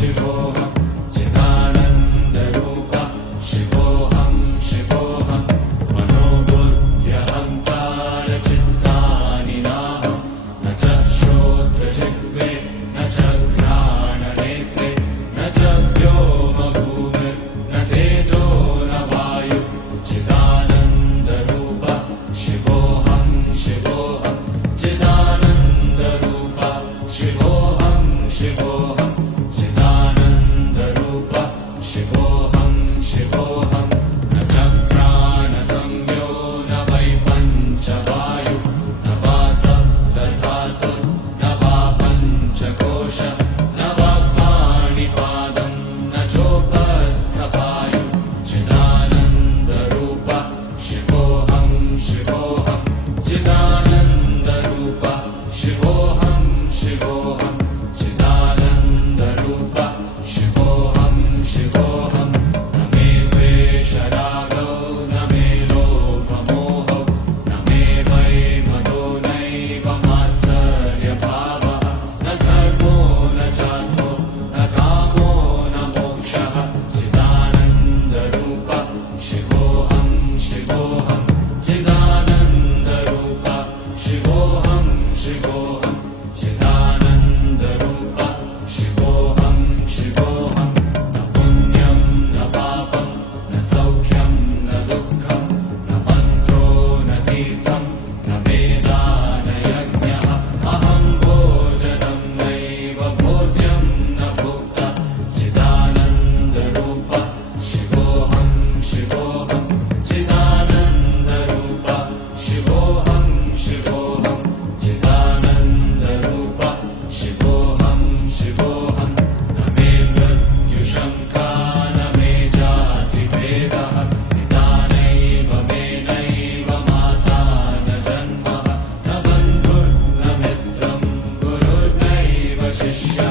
शिवोऽहं चिदानन्दरूपः शिवोऽहं शिवोऽहं मनोबुद्ध्यहङ्कारचित्तानि नाहं न च श्रोत्रजिह्वे न च घ्राणनेत्रे न च व्योमभूमिर्न तेजो न वायुः चिदानन्दरूपः शिवोऽहं शिवोऽहं चिदानन्दरूपः शिवोऽहं शिवोऽहं चिदानन्दरूपः शिवोऽहं शिवोऽहं न च प्राणसंज्ञो न वै पञ्चवायुः न वा सप्तधातुर्न वा पञ्चकोशः न वा पाणिपादं न चोपस्थपायुः चिदानन्दरूपः शिवोऽहं शिवोऽहं चिदानन्दरूपः शिवोऽहं शिवोऽहं चिदानन्दरूपः शिवोऽहं शिवोऽहं न मे द्वेषरागौ न मे लोभमोहौ न मे वै मदो नैव मात्सर्यभावः न धर्मो न चार्थो न कामो न मोक्षः चिदानन्दरूपः शिवोऽहं शिवोऽहं चिदानन्दरूपः शिवोऽहं शिवोऽहं चिदानन्दरूपः शिवोऽहं शिवोऽहं न पुण्यं न पापं न सौख्यं न दुःखं न मन्त्रो न तीर्थं न वेदा न यज्ञः अहं भोजनं नैव भोज्यं न भोक्ता चिदानन्दरूपः शिवोऽहं शिवोऽहं चिदानन्दरूपः शिवोऽहं शिवोऽहं चिदानन्दरूपः शिवोऽहं शिवोऽहं न मे मृत्युशङ्का न मे जातिभेदः पिता नैव मे नैव माता न जन्मः न बन्धुर्न मित्रं गुरुर्नैव शिष्यः